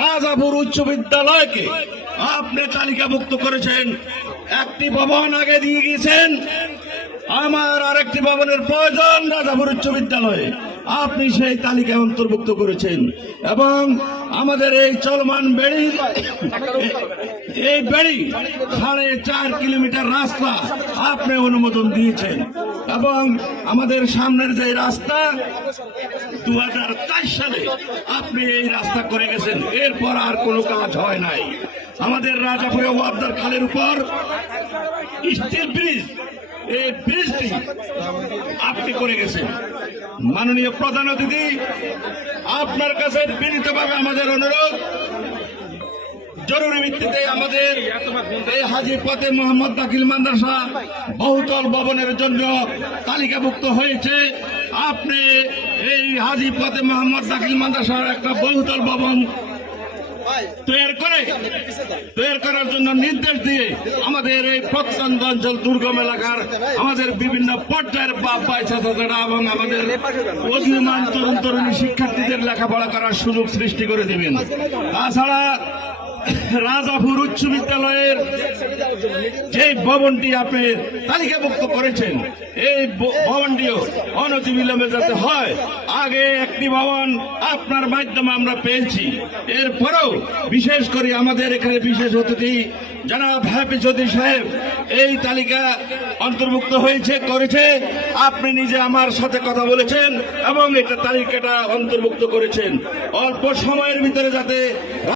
রাজাপুর উচ্চ বিদ্যালয়কে আপনি তালিকাভুক্ত করেছেন। একটি ভবন আগে দিয়ে গিয়েছেন, আমার আরেকটি ভবনের প্রয়োজন রাজাপুর উচ্চ বিদ্যালয়ে, আপনি সেই তালিকায় অন্তর্ভুক্ত করেছেন। এবং আমাদের এই চলমান বেড়ি, এই বেড়ি 4.5 কিলোমিটার রাস্তা আপনি অনুমোদন দিয়েছেন। এবং আমাদের সামনের যে রাস্তা 2004 সালে আপনি এই রাস্তা করে গেছেন, এরপর আর কোনো কাজ হয় নাই। আমাদের রাজাপুরে ওয়াবদার খালের উপর স্টিল ব্রিজ, এই ব্রিজটি আপনি করে গেছেন। মাননীয় প্রধান অতিথি, আপনার কাছে বিনীতভাবে আমাদের অনুরোধ, জরুরি ভিত্তিতে আমাদের এই হাজী ফতে মোহাম্মদ দাখিল মাদ্রাসা বহুতল ভবনের জন্য তালিকাভুক্ত হয়েছে। আপনি এই হাজী ফতে মোহাম্মদ দাখিল মাদ্রাসার একটা বহুতল ভবন তৈরি করার জন্য নির্দেশ দিয়ে আমাদের এই প্রত্যন্ত অঞ্চল দুর্গম এলাকার আমাদের বিভিন্ন পর্যায়ের ছাত্রছাত্রীরা এবং আমাদের উদীয়মান তরুণ তরুণী শিক্ষার্থীদের লেখাপড়া করার সুযোগ সৃষ্টি করে দিবেন। তাছাড়া রাজাপুর উচ্চ বিদ্যালয়ের যে ভবনটি আপনি তালিকাভুক্ত করেছেন, এই ভবনটিও অনতিবিলম্বে যাতে হয়। আগে একটি ভবন আপনার মাধ্যমে আমরা পেয়েছি, এরপরেও বিশেষ করে আমাদের এখানে বিশেষ অতিথি জনাব হ্যাপি চৌধুরী সাহেব এই তালিকা অন্তর্ভুক্ত করেছে। আপনি নিজে আমার সাথে কথা বলেছেন এবং এটা তালিকাটা অন্তর্ভুক্ত করেছেন। অল্প সময়ের ভিতরে যাতে